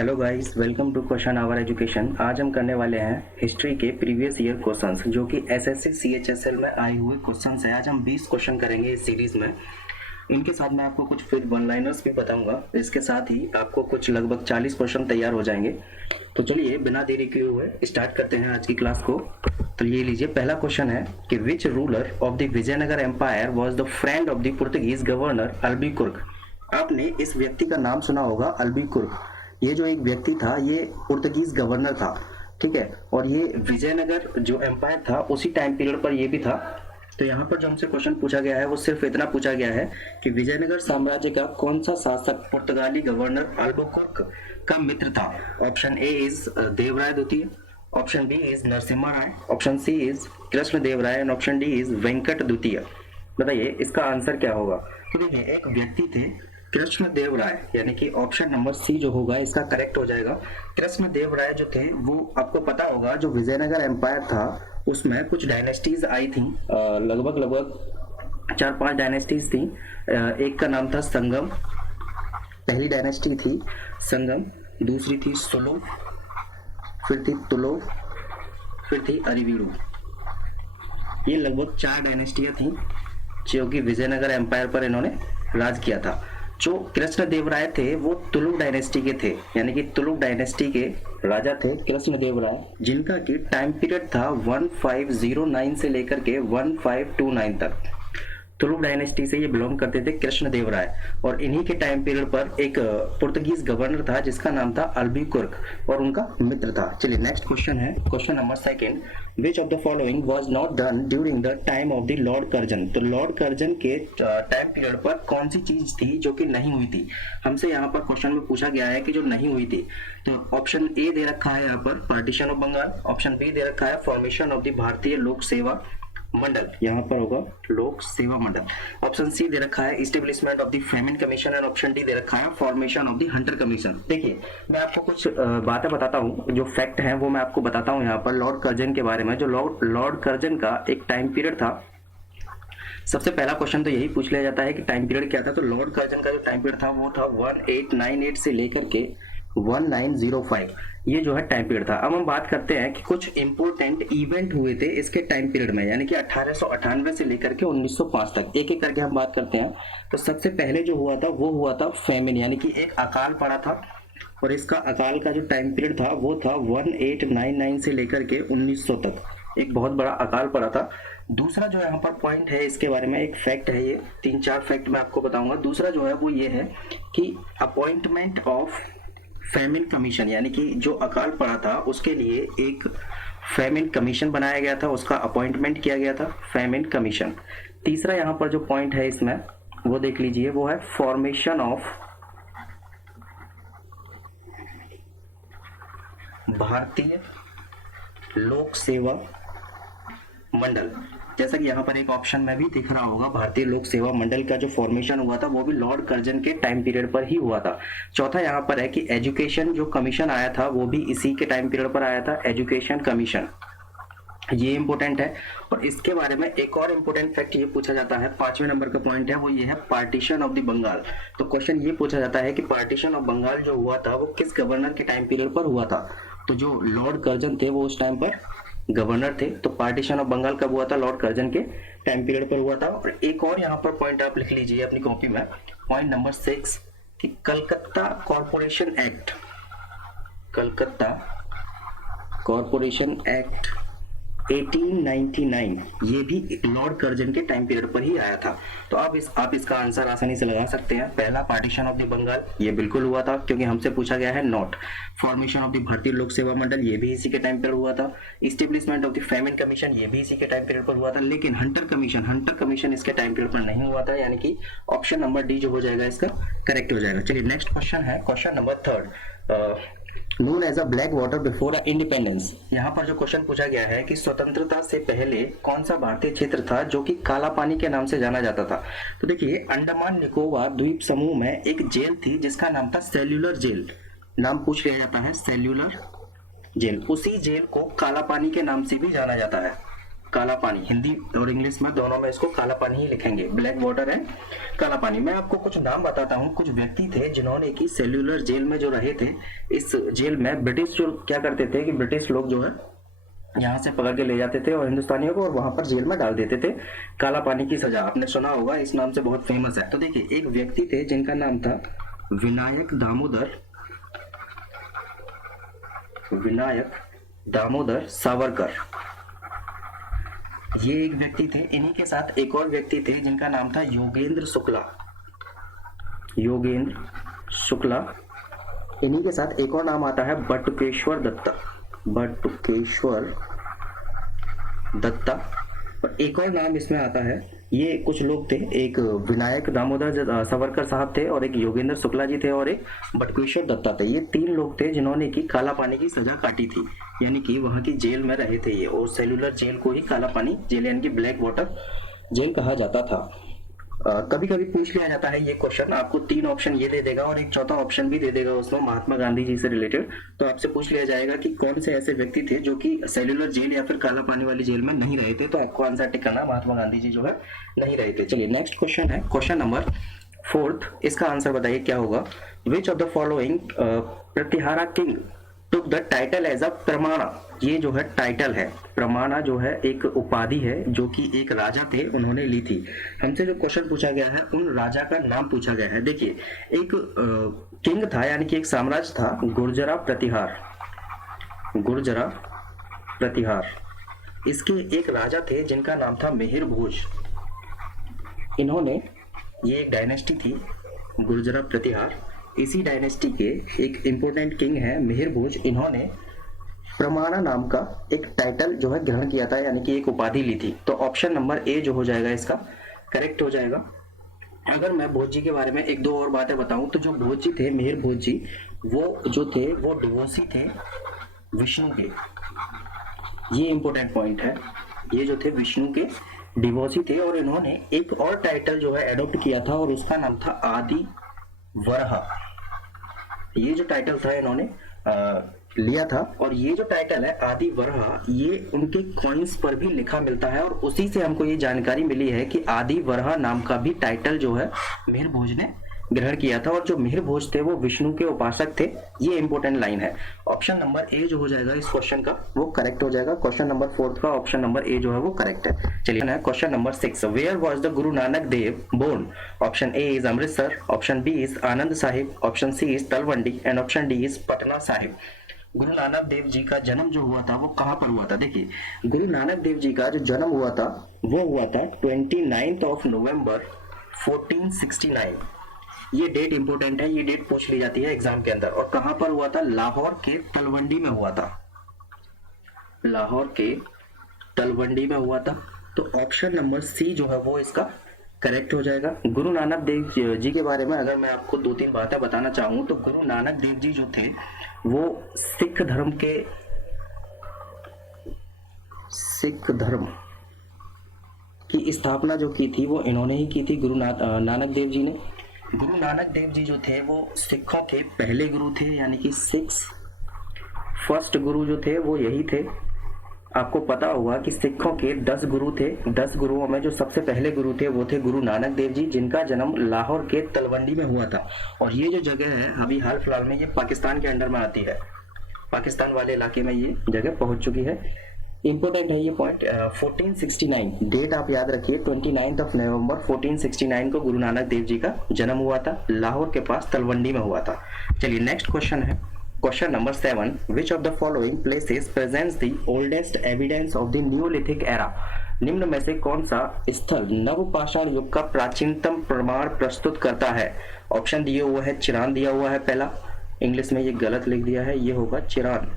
Hello guys, welcome to question hour education. आज हम करने वाले हैं हिस्ट्री के प्रीवियस ईयर क्वेश्चंस, जो कि एसएससी सीएचएसएल में आए हुए क्वेश्चंस हैं। आज हम 20 क्वेश्चन करेंगे इस सीरीज में। इनके साथ मैं आपको कुछ फिर वन लाइनर्स भी बताऊंगा। इसके साथ ही आपको कुछ लगभग 40 क्वेश्चन तैयार हो जाएंगे। तो चलिए बिना देरी किए हुए स्टार्ट करते हैं आज की क्लास को। तो ये लीजिए, पहला क्वेश्चन है कि which ruler of the Vijayanagar empire was the friend of the Portuguese governor Albuquerque. आपने इस व्यक्ति का नाम सुना होगा, अल्बुकर्क। ये जो एक व्यक्ति था ये पुर्तगीज गवर्नर था, ठीक है। और ये विजयनगर जो एम्पायर था उसी टाइम पीरियड पर ये भी था। तो यहाँ पर जो हमसे क्वेश्चन पूछा गया है वो सिर्फ इतना पूछा गया है कि विजयनगर साम्राज्य का कौन सा शासक पुर्तगाली गवर्नर अल्बुकर्क का मित्र था। ऑप्शन ए इज देवराय द्वितीय, option B is Narasimha Raya, option C is Krishna Deva Raya and option D is Venkata द्वितीय। बताइए इसका आंसर क्या होगा। तो देखिए, एक व्यक्ति थे कृष्ण देव राय, यानी कि ऑप्शन नंबर सी जो होगा इसका करेक्ट हो जाएगा। कृष्ण देव राय जो थे वो आपको पता होगा, जो विजयनगर एम्पायर था उसमें कुछ डायनेस्टीज आई थी, लगभग 4-5 डायनेस्टीज थी। एक का नाम था संगम, पहली डायनेस्टी थी संगम, दूसरी थी सुलु, फिर थी तुलो, फिर थी अरिवीरू। ये लगभग 4 डायनेस्टियां थी जो कि विजयनगर एम्पायर पर इन्होंने राज किया था। जो कृष्ण देव राय थे वो तुलुक डायनेस्टी के थे, यानी कि तुलुक डायनेस्टी के राजा थे कृष्ण देव राय, जिनका की टाइम पीरियड था 1509 से लेकर के 1529 तक। तुलुक डायनेस्टी से ये बिलोंग करते थे कृष्ण देव राय। और इन्हीं के टाइम पीरियड पर एक पुर्तगीज गवर्नर था जिसका नाम था अल्बुकर्क और उनका मित्र था। चलिए नेक्स्ट क्वेश्चन है, question number second. Which of the following was not done during the time of the Lord Curzon. तो लॉर्ड कर्जन के टाइम पीरियड पर कौन सी चीज थी जो कि नहीं हुई थी। हमसे यहाँ पर क्वेश्चन में पूछा गया है कि जो नहीं हुई थी। तो ऑप्शन ए दे रखा है यहाँ पर partition of Bengal, option B दे रखा है फॉर्मेशन ऑफ द भारतीय लोक सेवा मंडल, यहाँ पर होगा लोक सेवा मंडल, ऑप्शन सी दे रखा है establishment of the famine commission and option D दे रखा है formation of the Hunter commission. देखिए, मैं आपको कुछ बातें बताता हूँ, जो फैक्ट हैं वो मैं आपको बताता हूँ यहाँ पर लॉर्ड कर्जन के बारे में। जो लॉर्ड कर्जन का एक टाइम पीरियड था, सबसे पहला क्वेश्चन तो यही पूछ लिया जाता है कि टाइम पीरियड क्या था। तो लॉर्ड कर्जन का जो टाइम पीरियड था वो था 1898 से लेकर के 1905, ये जो है टाइम पीरियड था। अब हम बात करते हैं कि कुछ इंपोर्टेंट इवेंट हुए थे इसके टाइम पीरियड में, यानी कि 1898 से लेकर के 1905 तक। एक एक करके हम बात करते हैं। तो सबसे पहले जो हुआ था वो हुआ था फेमिन, यानी कि एक अकाल पड़ा था। और इसका अकाल का जो टाइम पीरियड था वो था 1899 से लेकर के 1900 तक, एक बहुत बड़ा अकाल पड़ा था। दूसरा जो यहाँ पर पॉइंट है इसके बारे में, एक फैक्ट है, ये 3-4 फैक्ट मैं आपको बताऊंगा। दूसरा जो है वो ये है कि अपॉइंटमेंट ऑफ फेमिन कमीशन, यानी कि जो अकाल पड़ा था उसके लिए एक फेमिन कमीशन बनाया गया था, उसका अपॉइंटमेंट किया गया था, फेमिन कमीशन। तीसरा यहाँ पर जो पॉइंट है इसमें वो देख लीजिए, वो है फॉर्मेशन ऑफ भारतीय लोक सेवा मंडल। जैसा कि यहाँ पर एक ऑप्शन में भी दिख रहा होगा, भारतीय लोक सेवा मंडल का जो फॉर्मेशन हुआ था वो भी लॉर्ड कर्जन के टाइम पीरियड पर ही हुआ था। चौथा यहाँ पर है कि एजुकेशन जो कमीशन आया था वो भी इसी के टाइम पीरियड पर आया था, एजुकेशन कमीशन, ये इंपॉर्टेंट है। और इसके बारे में एक और इंपॉर्टेंट फैक्ट ये पूछा जाता है, 5वें नंबर का पॉइंट है, वो ये है पार्टीशन ऑफ द बंगाल। तो क्वेश्चन ये पूछा जाता है कि पार्टीशन ऑफ बंगाल जो हुआ था वो किस गवर्नर के टाइम पीरियड पर हुआ था। तो जो लॉर्ड कर्जन थे वो उस टाइम पर गवर्नर थे। तो पार्टीशन ऑफ बंगाल कब हुआ था, लॉर्ड कर्जन के टाइम पीरियड पर हुआ था। और एक और यहाँ पर पॉइंट आप लिख लीजिए अपनी कॉपी में, पॉइंट नंबर 6 कि Calcutta corporation act, Calcutta corporation act 1899, ये भी लॉर्ड कर्जन के टाइम पीरियड पर ही आया था। तो आप इसका आंसर आसानी से लगा सकते हैं। पहला पार्टीशन ऑफ द बंगाल ये बिल्कुल हुआ था क्योंकि हमसे पूछा गया है नॉट। फॉर्मेशन ऑफ द भारतीय लोक सेवा मंडल ये भी इसी के टाइम पीरियड हुआ था। Establishment of the famine commission ये भी इसी के टाइम पीरियड पर हुआ था। लेकिन हंटर कमीशन इसके टाइम पीरियड पर नहीं हुआ था, यानी कि ऑप्शन नंबर डी जो हो जाएगा इसका करेक्ट हो जाएगा। चलिए नेक्स्ट क्वेश्चन है, question number 3, known as a black water before independence. यहाँ पर जो क्वेश्चन पूछा गया है कि स्वतंत्रता से पहले कौन सा भारतीय क्षेत्र था जो कि काला पानी के नाम से जाना जाता था। तो देखिए, अंडमान निकोबार द्वीप समूह में एक जेल थी जिसका नाम था सेल्यूलर जेल, नाम पूछ लिया जाता है सेल्यूलर जेल। उसी जेल को काला पानी के नाम से भी जाना जाता है। काला पानी, हिंदी और इंग्लिश में दोनों में इसको काला पानी ही लिखेंगे, ब्लैक वाटर है काला पानी। मैं आपको कुछ नाम बताता हूँ। कुछ व्यक्ति थे जिन्होंने कि सेल्यूलर जेल में जो रहे थे, इस जेल में ब्रिटिश जो क्या करते थे कि ब्रिटिश लोग जो है यहाँ से पकड़ के ले जाते थे और हिंदुस्तानियों को, और वहां पर जेल में डाल देते थे। काला पानी की सजा आपने सुना होगा, इस नाम से बहुत फेमस है। तो देखिए एक व्यक्ति थे जिनका नाम था विनायक दामोदर सावरकर, ये एक व्यक्ति थे। इन्हीं के साथ एक और व्यक्ति थे जिनका नाम था योगेंद्र शुक्ला। इन्हीं के साथ एक और नाम आता है बटुकेश्वर दत्ता। और एक और नाम इसमें आता है, ये कुछ लोग थे, एक विनायक दामोदर सावरकर साहब थे और एक योगेंद्र शुक्ला जी थे और एक बटुकेश्वर दत्ता थे। ये 3 लोग थे जिन्होंने की काला पानी की सजा काटी थी, यानी कि वहां की जेल में रहे थे ये, और सेल्यूलर जेल को ही काला पानी जेल यानी कि ब्लैक वाटर जेल कहा जाता था। कभी कभी पूछ लिया जाता है ये क्वेश्चन, आपको 3 ऑप्शन ये दे देगा और एक चौथा ऑप्शन भी दे देगा उसमें महात्मा गांधी जी से रिलेटेड। तो आपसे पूछ लिया जाएगा कि कौन से ऐसे व्यक्ति थे जो कि सेल्यूलर जेल या फिर काला पानी वाली जेल में नहीं रहे थे, तो आपको आंसर टिक करना, महात्मा गांधी जी जो है नहीं रहे थे। चलिए नेक्स्ट क्वेश्चन है, क्वेश्चन नंबर 4, इसका आंसर बताइए क्या होगा। Which of the following Pratihara king took the title as a प्रमाणा। ये जो है टाइटल है, प्रमाणा जो है एक उपाधि है जो कि एक राजा थे उन्होंने ली थी। हमसे जो क्वेश्चन पूछा गया है उन राजा का नाम पूछा गया है। देखिए एक किंग था, यानी कि एक साम्राज्य था, गुर्जरा प्रतिहार। इसके एक राजा थे जिनका नाम था मिहिर भोज। इन्होंने, ये एक डायनेस्टी थी गुर्जरा प्रतिहार, इसी डायनेस्टी के एक इंपोर्टेंट किंग है मिहिर भोज। इन्होंने प्रमाणा नाम का एक टाइटल जो है ग्रहण किया था, यानी कि एक उपाधि ली थी। तो ऑप्शन नंबर ए जो हो जाएगा इसका करेक्ट हो जाएगा। अगर मैं भोज जी के बारे में 1-2 और बातें बताऊं तो जो भोज जी थे, मिहिर भोज जी, वो जो थे वो डिवोसी थे विष्णु के। ये इंपोर्टेंट पॉइंट है, ये जो थे विष्णु के डिवोसी थे और इन्होंने एक और टाइटल जो है एडॉप्ट किया था और उसका नाम था आदि वरहा। ये जो टाइटल था इन्होंने लिया था, और ये जो टाइटल है आदि वरहा, ये उनके कॉइन्स पर भी लिखा मिलता है और उसी से हमको ये जानकारी मिली है कि आदि वरहा नाम का भी टाइटल जो है मिहिर भोज ने ग्रहण किया था, और जो मिहिर भोज थे वो विष्णु के उपासक थे। ये इंपॉर्टेंट लाइन है। ऑप्शन नंबर ए जो हो जाएगा इस क्वेश्चन का वो करेक्ट हो जाएगा। क्वेश्चन नंबर 4 का ऑप्शन नंबर ए जो है वो करेक्ट है। चलिए question number 6, where was the Guru Nanak Dev born. Option A is Amritsar, option B is Anand Sahib, option C is Talwandi and option D is Patna Sahib. Guru Nanak Dev ji का जन्म जो हुआ था वो कहां पर हुआ था। देखिए गुरु नानक देव जी का जो जन्म हुआ था वो हुआ था 29 नवंबर 1469। ये डेट इंपोर्टेंट है, ये डेट पूछ ली जाती है एग्जाम के अंदर। और कहां पर हुआ था, लाहौर के तलवंडी में हुआ था, लाहौर के तलवंडी में हुआ था। तो ऑप्शन नंबर सी जो है वो इसका करेक्ट हो जाएगा। गुरु नानक देव जी के बारे में अगर मैं आपको 2-3 बातें बताना चाहूं तो गुरु नानक देव जी जो थे वो सिख धर्म की स्थापना जो की थी वो इन्होंने ही की थी, गुरु नानक देव जी ने। गुरु नानक देव जी जो थे वो सिखों के पहले गुरु थे, यानी कि 6 फर्स्ट गुरु जो थे वो यही थे। आपको पता होगा कि सिखों के 10 गुरु थे, 10 गुरुओं में जो सबसे पहले गुरु थे वो थे गुरु नानक देव जी, जिनका जन्म लाहौर के तलवंडी में हुआ था। और ये जो जगह है अभी हाल फिलहाल में ये पाकिस्तान के अंडर में आती है, पाकिस्तान वाले इलाके में ये जगह पहुंच चुकी है। इंपोर्टेंट है ये पॉइंट। 1469 डेट आप याद रखिए, 29 नवंबर 1469 को गुरु नानक देव जी का जन्म हुआ था, लाहौर के पास तलवंडी में हुआ था। चलिए नेक्स्ट क्वेश्चन है, question number 7, which of the following places presents the oldest evidence of the Neolithic era. निम्न में से कौन सा स्थल नवपाषाण युग का प्राचीनतम प्रमाण प्रस्तुत करता है। ऑप्शन दिए हुआ है, चिरान दिया हुआ है पहला, इंग्लिश में ये गलत लिख दिया है, ये होगा चिरान।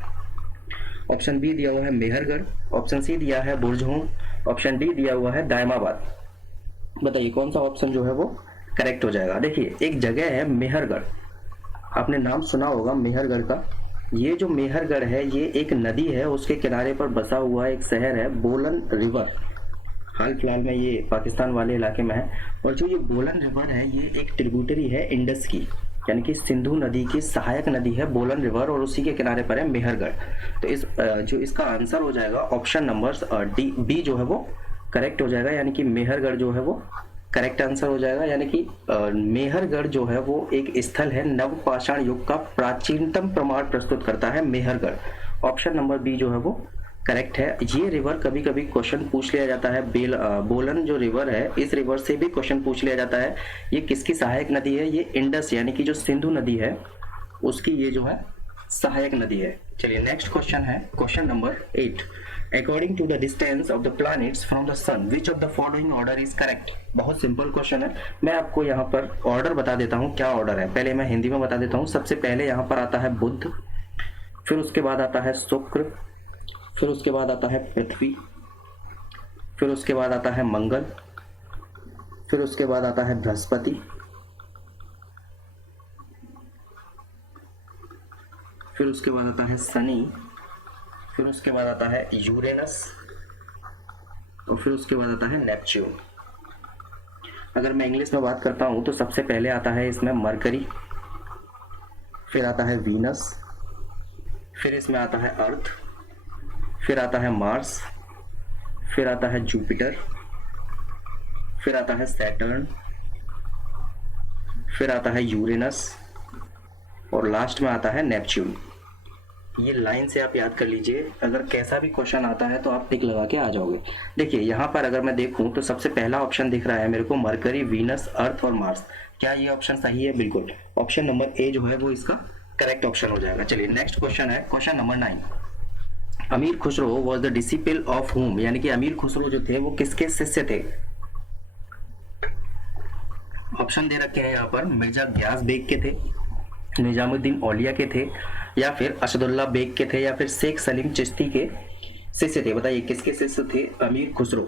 ऑप्शन बी दिया हुआ है मेहरगढ़, ऑप्शन सी दिया है बुरजहोम, ऑप्शन डी दिया हुआ है दायमाबाद। बताइए कौन सा ऑप्शन जो है वो करेक्ट हो जाएगा। देखिए एक जगह है मेहरगढ़, आपने नाम सुना होगा मेहरगढ़ का। ये जो मेहरगढ़ है ये एक नदी है, उसके किनारे पर बसा हुआ एक शहर है बोलन रिवर। हाल फिलहाल में ये पाकिस्तान वाले इलाके में है। और जो ये बोलन रिवर है ये एक ट्रिब्यूटरी है इंडस की, यानी कि सिंधु नदी की सहायक नदी है बोलन रिवर और उसी के किनारे पर है मेहरगढ़। तो इस जो इसका आंसर हो जाएगा ऑप्शन नंबर डी बी जो है वो करेक्ट हो जाएगा, यानी कि मेहरगढ़ जो है वो करेक्ट आंसर हो जाएगा। यानी कि मेहरगढ़ जो है वो एक स्थल है, नवपाषाण युग का प्राचीनतम प्रमाण प्रस्तुत करता है मेहरगढ़। ऑप्शन नंबर बी जो है वो करेक्ट है। ये रिवर कभी कभी क्वेश्चन पूछ लिया जाता है, बोलन जो रिवर है इस रिवर से भी क्वेश्चन पूछ लिया जाता है। ये किसकी सहायक नदी है? ये इंडस यानी कि जो सिंधु नदी है उसकी ये जो है सहायक नदी है। चलिए नेक्स्ट क्वेश्चन है question number 8। According to the distance of the planets from the sun which of the following order is correct. बहुत सिंपल क्वेश्चन है, मैं आपको यहाँ पर ऑर्डर बता देता हूँ क्या ऑर्डर है। पहले मैं हिंदी में बता देता हूँ। सबसे पहले यहाँ पर आता है बुध, फिर उसके बाद आता है शुक्र, फिर उसके बाद आता है पृथ्वी, फिर उसके बाद आता है मंगल, फिर उसके बाद आता है बृहस्पति, फिर उसके बाद आता है शनि, फिर उसके बाद आता है यूरेनस और फिर उसके बाद आता है नेपच्यून। अगर मैं इंग्लिश में बात करता हूं तो सबसे पहले आता है इसमें मरकरी, फिर आता है वीनस, फिर इसमें आता है अर्थ, फिर आता है मार्स, फिर आता है जुपिटर, फिर आता है सैटर्न, फिर आता है यूरेनस और लास्ट में आता है नेपच्यून। ये लाइन से आप याद कर लीजिए, अगर कैसा भी क्वेश्चन आता है तो आप टिक लगा के आ जाओगे। देखिए यहाँ पर अगर मैं देखूं तो सबसे पहला ऑप्शन दिख रहा है मेरे को मरकरी, वीनस, अर्थ और मार्स। क्या ये ऑप्शन सही है? बिल्कुल। ऑप्शन नंबर ए जो है वो इसका करेक्ट ऑप्शन हो जाएगा। चलिए नेक्स्ट क्वेश्चन है क्वेश्चन नंबर 9। अमीर Khusro was the disciple of हुम, यानी कि अमीर खुसरो जो थे वो किसके शिष्य थे? ऑप्शन दे रखे हैं यहाँ पर, मिर्जा ग्यास बेग के थे, निजामुद्दीन औलिया के थे, या फिर असदुल्ला बेग के थे, या फिर शेख सलीम चिश्ती के शिष्य थे। बताइए किसके शिष्य थे अमीर खुसरो?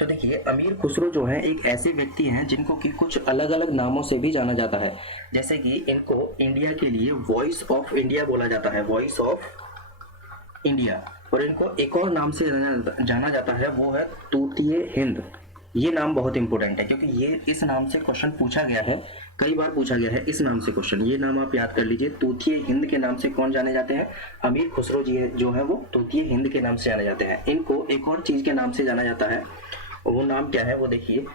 तो देखिए अमीर खुसरो जो है एक ऐसे व्यक्ति हैं जिनको कि कुछ अलग अलग नामों से भी जाना जाता है। जैसे कि इनको इंडिया के लिए वॉइस ऑफ इंडिया बोला जाता है, वॉइस ऑफ इंडिया। और इनको एक और नाम से जाना जाता है, वो है तूतीय हिंद। ये नाम बहुत इंपॉर्टेंट है क्योंकि ये इस नाम से क्वेश्चन पूछा गया है, कई बार पूछा गया है इस नाम से क्वेश्चन। ये नाम आप याद कर लीजिए। तूतीय हिंद के नाम से कौन जाने जाते हैं? अमीर खुसरो जी जो है वो तूतीय हिंद के नाम से जाने जाते हैं। इनको एक और चीज के नाम से जाना जाता है, वो नाम क्या है वो देखिए,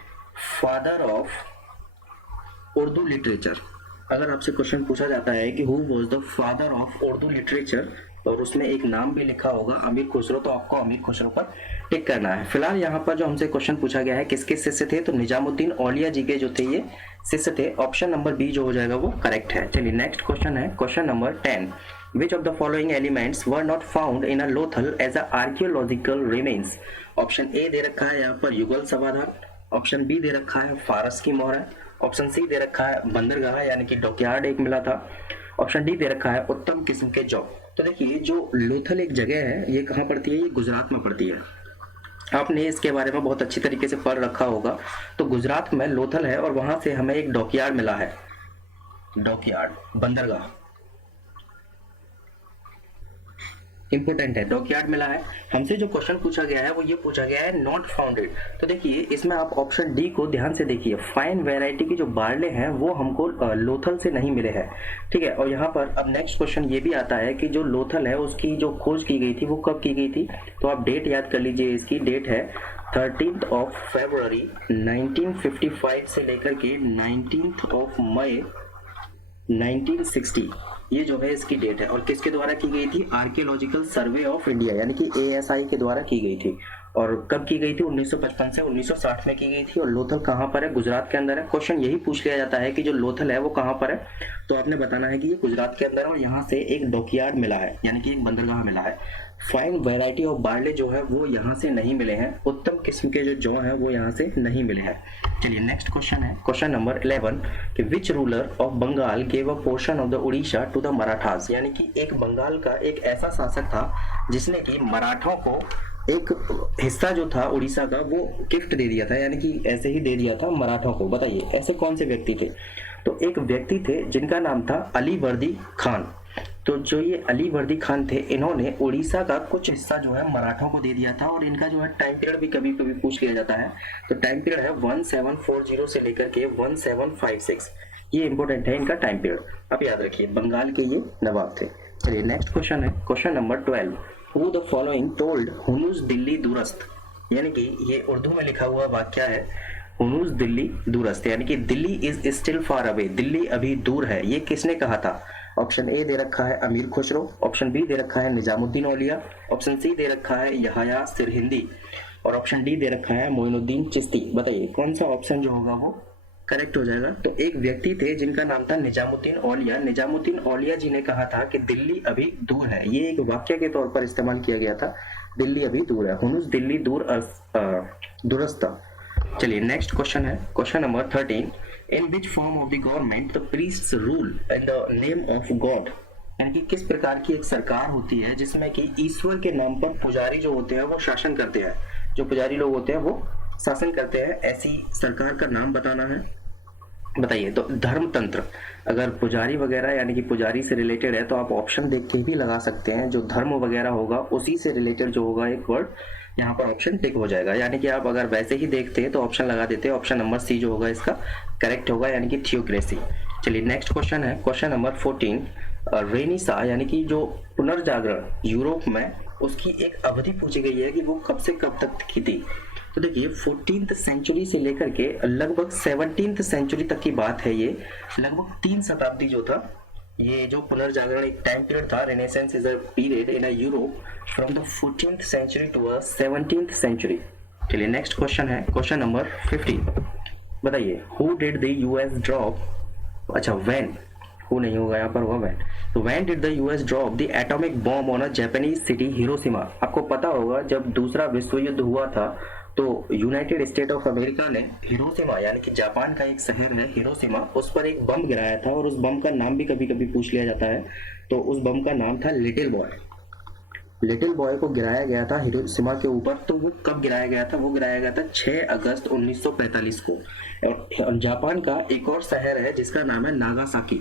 फादर ऑफ उर्दू लिटरेचर। अगर आपसे क्वेश्चन पूछा जाता है कि who was the father of Urdu literature और उसमें एक नाम भी लिखा होगा अमीर खुसरो, तो आपको अमीर खुसरो पर टिक करना है। फिलहाल यहाँ पर जो हमसे क्वेश्चन पूछा गया है किसके शिष्य थे, तो निजामुद्दीन औलिया जी के जो थे ये शिष्य थे। ऑप्शन नंबर बी जो हो जाएगा वो करेक्ट है। चलिए नेक्स्ट क्वेश्चन है question number 10। Which of the following elements were not found in a Lothal as a archaeological remains. Option A दे रखा है यहाँ पर युगल समाधान, ऑप्शन बी दे रखा है फारस की मोहर, ऑप्शन सी दे रखा है बंदरगाह यानी कि डॉकयार्ड एक मिला था, ऑप्शन डी दे रखा है उत्तम किस्म के जॉब। तो देखिए जो लोथल एक जगह है ये कहाँ पड़ती है? ये गुजरात में पड़ती है। आपने इसके बारे में बहुत अच्छी तरीके से पढ़ रखा होगा। तो गुजरात में लोथल है और वहां से हमें एक डॉकयार्ड मिला है, डॉकयार्ड बंदरगाह इंपोर्टेंट है, डॉकयार्ड मिला है। हमसे जो क्वेश्चन पूछा गया है वो ये पूछा गया है नॉट फाउंडेड। तो देखिए इसमें आप ऑप्शन डी को ध्यान से देखिए, फाइन वैरायटी की जो बार्ले हैं वो हमको लोथल से नहीं मिले हैं, ठीक है। और यहाँ पर अब नेक्स्ट क्वेश्चन ये भी आता है कि जो लोथल है उसकी जो खोज की गई थी वो कब की गई थी, तो आप डेट याद कर लीजिए। इसकी डेट है 13 फरवरी 1955 से लेकर के 19 मई 1960, ये जो है इसकी डेट है। और किसके द्वारा की गई थी? आर्कियोलॉजिकल सर्वे ऑफ इंडिया यानी कि ASI के द्वारा की गई थी। और कब की गई थी? 1955 से 1960 में की गई थी। और लोथल कहाँ पर है? गुजरात के अंदर है। क्वेश्चन यही पूछ लिया जाता है कि जो लोथल है वो कहाँ पर है, तो आपने बताना है कि ये गुजरात के अंदर है और यहाँ से एक डॉकयार्ड मिला है यानी कि एक बंदरगाह मिला है। फाइन वैरायटी ऑफ बार्ले जो है वो यहाँ से नहीं मिले हैं, उत्तम किस्म के जो जौ है वो यहाँ से नहीं मिले हैं। चलिए नेक्स्ट क्वेश्चन है क्वेश्चन नंबर 11 कि which ruler of Bengal gave a portion of the Orissa to the Marathas, यानी कि एक बंगाल का एक ऐसा शासक था जिसने कि मराठों को एक हिस्सा जो था उड़ीसा का वो गिफ्ट दे दिया था, यानी कि ऐसे ही दे दिया था मराठों को। बताइए ऐसे कौन से व्यक्ति थे? तो एक व्यक्ति थे जिनका नाम था अली वर्दी खान। तो जो ये अली वर्दी खान थे इन्होंने उड़ीसा का कुछ हिस्सा जो है मराठों को दे दिया था। और इनका जो है टाइम पीरियड भी कभी कभी पूछ लिया जाता है। तो टाइम पीरियड है 1740 से लेकर के 1756। ये इंपॉर्टेंट है इनका टाइम पीरियड, आप याद रखिए बंगाल के ये नवाब थे। चलिए नेक्स्ट क्वेश्चन है question number 12, who the following told हुनुस दिल्ली दूरस्त, यानी कि ये उर्दू में लिखा हुआ वाक्य है हुनुस दिल्ली दूरस्त, यानी कि Delhi is still far away, Delhi अभी दूर है, ये किसने कहा था? ऑप्शन ए दे रखा है अमीर खुसरो, ऑप्शन बी दे रखा है निजामुद्दीन औलिया, ऑप्शन सी दे रखा है यहया सिरहिंदी और ऑप्शन डी दे रखा है मोइनुद्दीन चिश्ती। बताइए कौन सा ऑप्शन जो होगा वो करेक्ट हो जाएगा? तो एक व्यक्ति थे जिनका नाम था निजामुद्दीन औलिया, निजामुद्दीन औलिया जी ने कहा था कि दिल्ली अभी दूर है, ये एक वाक्य के तौर पर इस्तेमाल किया गया था, दिल्ली अभी दूर है, हुनुस दिल्ली दुरस्त। चलिए नेक्स्ट क्वेश्चन है question number 13, in which form of the government the priests rule in the name of God, यानी कि किस प्रकार की एक सरकार होती है जिसमें कि ईश्वर के नाम पर पुजारी जो होते हैं वो शासन करते हैं, जो पुजारी लोग होते हैं वो शासन करते हैं, ऐसी सरकार का नाम बताना है। बताइए तो धर्मतंत्र, अगर पुजारी वगैरह यानी कि पुजारी से रिलेटेड है तो आप ऑप्शन देख के भी लगा सकते हैं, जो धर्म वगैरह होगा उसी से रिलेटेड जो होगा एक वर्ड यहाँ पर ऑप्शन टिक हो जाएगा, यानी कि आप अगर वैसे ही देखते हैं तो ऑप्शन लगा देते हैं, ऑप्शन नंबर सी जो होगा इसका करेक्ट होगा, यानी कि थियोक्रेसी। चलिए नेक्स्ट क्वेश्चन है क्वेश्चन नंबर 14, रेनिसा यानी कि जो पुनर्जागरण यूरोप में उसकी एक अवधि पूछी गई है कि वो कब से कब तक की थी। तो देखिए 14th सेंचुरी से लेकर के लगभग 17th सेंचुरी तक की बात है, ये लगभग 3 शताब्दी जो था, ये जो पुनर्जागरण एक टाइम पीरियड था, renaissance is a period in a Europe from the 14th century to a 17th century. चलिए नेक्स्ट क्वेश्चन है क्वेश्चन नंबर 15, बताइए who did the US drop, अच्छा व्हेन, हु नहीं होगा यहाँ पर, होगा व्हेन। तो when did the US drop the atomic bomb on a Japanese city Hiroshima. आपको पता होगा जब दूसरा विश्व युद्ध हुआ था तो यूनाइटेड स्टेट ऑफ अमेरिका ने हिरोशिमा यानी कि जापान का एक शहर है हिरोशिमा, उस पर एक बम गिराया था और उस बम का नाम भी कभी कभी पूछ लिया जाता है, तो उस बम का नाम था लिटिल बॉय। लिटिल बॉय को गिराया गया था हिरोशिमा के ऊपर, तो वो कब गिराया गया था? वो गिराया गया था 6 अगस्त 1945 को। और जापान का एक और शहर है जिसका नाम है नागासाकी।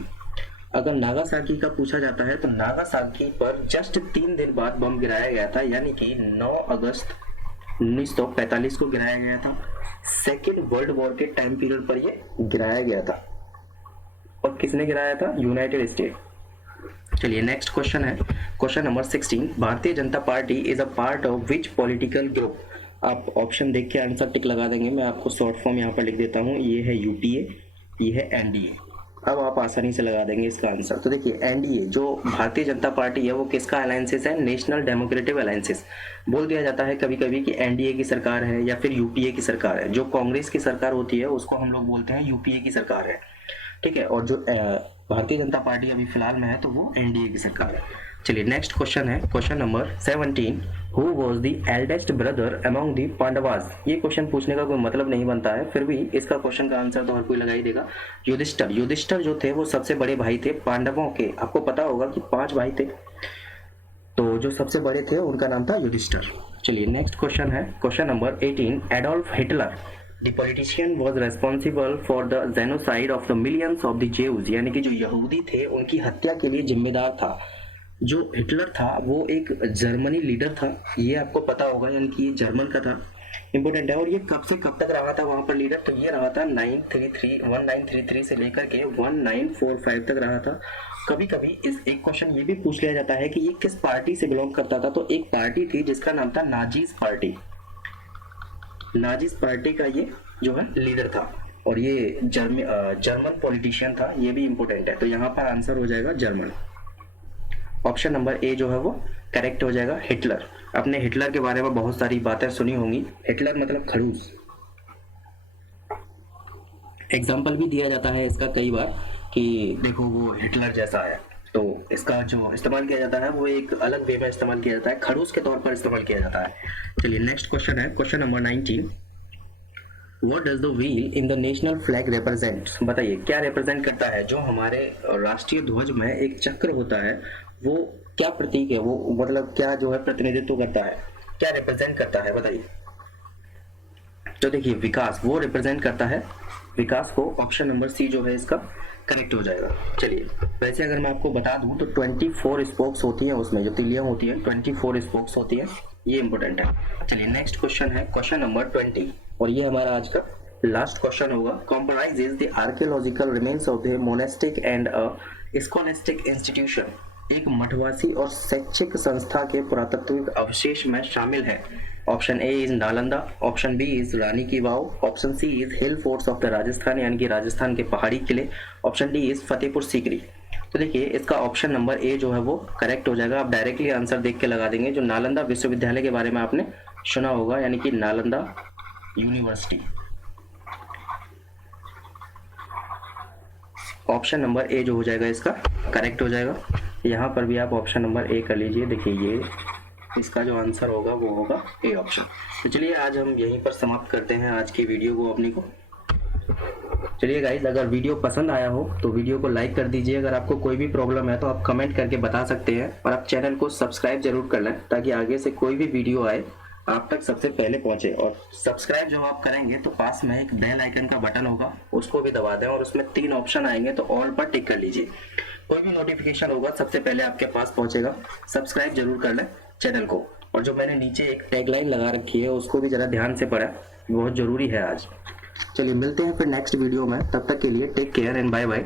अगर नागासाकी का पूछा जाता है तो नागासाकी पर जस्ट 3 दिन बाद बम गिराया गया था, यानी कि 9 अगस्त 1945 को गिराया गया था। सेकेंड वर्ल्ड वॉर के टाइम पीरियड पर ये गिराया गया था, और किसने गिराया था? United state. चलिए नेक्स्ट क्वेश्चन है question number 16, Bharatiya Janata party is a part of which political group. आप ऑप्शन देख के आंसर टिक लगा देंगे, मैं आपको शॉर्ट फॉर्म यहाँ पर लिख देता हूँ, ये है यूपीए, ये है एनडीए। अब आप आसानी से लगा देंगे इसका आंसर। तो देखिए एनडीए जो भारतीय जनता पार्टी है वो किसका अलायंसेस है? National democratic alliances. बोल दिया जाता है कभी कभी कि एनडीए की सरकार है या फिर यूपीए की सरकार है, जो कांग्रेस की सरकार होती है उसको हम लोग बोलते हैं यूपीए की सरकार है, ठीक है, और जो भारतीय जनता पार्टी अभी फिलहाल में है तो वो एनडीए की सरकार है। चलिए नेक्स्ट क्वेश्चन है question number 17, who was the eldest brother among the Pandavas. ये क्वेश्चन पूछने का कोई मतलब नहीं बनता है, फिर भी इसका क्वेश्चन का आंसर तो हर कोई लगा ही देगा। युधिष्ठिर, युधिष्ठिर जो थे वो सबसे बड़े भाई थे पांडवों के। आपको पता होगा कि 5 भाई थे, तो जो सबसे बड़े थे उनका नाम था युधिष्ठिर। चलिए नेक्स्ट क्वेश्चन है question number 18, Adolf Hitler the politician was responsible for the genocide of the millions of the Jews, यानी कि जो यहूदी थे उनकी हत्या के लिए जिम्मेदार था। जो हिटलर था वो एक जर्मनी लीडर था, ये आपको पता होगा, यानी कि ये जर्मन का था, इंपोर्टेंट है। और ये कब से कब तक रहा था वहां पर लीडर? तो ये रहा था 1933 से लेकर के 1945 तक रहा था। कभी कभी इस एक क्वेश्चन ये भी पूछ लिया जाता है कि ये किस पार्टी से बिलोंग करता था, तो एक पार्टी थी जिसका नाम था नाजीज पार्टी। नाजीज पार्टी का ये जो है लीडर था, और ये जर्मन पॉलिटिशियन था, ये भी इंपोर्टेंट है। तो यहाँ पर आंसर हो जाएगा जर्मन, ऑप्शन नंबर ए जो है वो करेक्ट हो जाएगा, हिटलर। आपने हिटलर के बारे में बहुत सारी बातें सुनी होंगी, हिटलर मतलब खड़ूस। एग्जाम्पल भी दिया जाता है इसका कई बार कि देखो वो हिटलर जैसा है, तो इसका जो इस्तेमाल किया जाता है वो एक अलग वे में इस्तेमाल किया जाता है, खड़ूस के तौर पर इस्तेमाल किया जाता है। चलिए नेक्स्ट क्वेश्चन है question number 19, What does the wheel in the national flag represent? बताइए क्या रिप्रेजेंट करता है? जो हमारे राष्ट्रीय ध्वज में एक चक्र होता है वो क्या प्रतीक है, वो मतलब क्या जो है प्रतिनिधित्व करता है, क्या रिप्रेजेंट करता है? बताइए। तो देखिए विकास, वो रिप्रेजेंट करता है विकास को, ऑप्शन नंबर सी जो है इसका करेक्ट हो जाएगा। चलिए वैसे अगर मैं आपको बता दूं तो 24 स्पोक्स होती हैं, उसमें जो तिलियां होती है 24 स्पोक्स होती है, ये इंपॉर्टेंट है। चलिए नेक्स्ट क्वेश्चन है क्वेश्चन नंबर 20, और ये हमारा आज का लास्ट क्वेश्चन होगा, comprises the archaeological remains of the monastic and a scholastic institution. एक मठवासी और शैक्षिक संस्था के पुरातात्विक अवशेष में शामिल है। Option A is Nalanda, option B is Rani ki Vav, option C is hill forts of the Rajasthan यानी कि राजस्थान के पहाड़ी किले, option D is Fatehpur Sikri. तो देखिए इसका ऑप्शन नंबर ए जो है वो करेक्ट हो जाएगा। आप डायरेक्टली आंसर देख के लगा देंगे। जो नालंदा विश्वविद्यालय के बारे में आपने सुना होगा यानी कि Nalanda university. Option number A जो हो जाएगा इसका करेक्ट हो जाएगा। यहाँ पर भी आप ऑप्शन नंबर ए कर लीजिए। देखिए ये इसका जो आंसर होगा वो होगा ए ऑप्शन। तो चलिए आज हम यहीं पर समाप्त करते हैं आज की वीडियो को अपनी को। चलिए गाइज, अगर वीडियो पसंद आया हो तो वीडियो को लाइक कर दीजिए। अगर आपको कोई भी प्रॉब्लम है तो आप कमेंट करके बता सकते हैं, और आप चैनल को सब्सक्राइब जरूर कर लें ताकि आगे से कोई भी वीडियो आए आप तक सबसे पहले पहुंचे। और सब्सक्राइब जब आप करेंगे तो पास में एक बेल आइकन का बटन होगा, उसको भी दबा दें और उसमें 3 ऑप्शन आएंगे तो ऑल पर टिक कर लीजिए। कोई भी नोटिफिकेशन होगा सबसे पहले आपके पास पहुंचेगा। सब्सक्राइब जरूर कर लें चैनल को। और जो मैंने नीचे एक टैगलाइन लगा रखी है उसको भी जरा ध्यान से पढ़ें, बहुत जरूरी है आज। चलिए मिलते हैं फिर नेक्स्ट वीडियो में, तब तक के लिए take care and bye bye.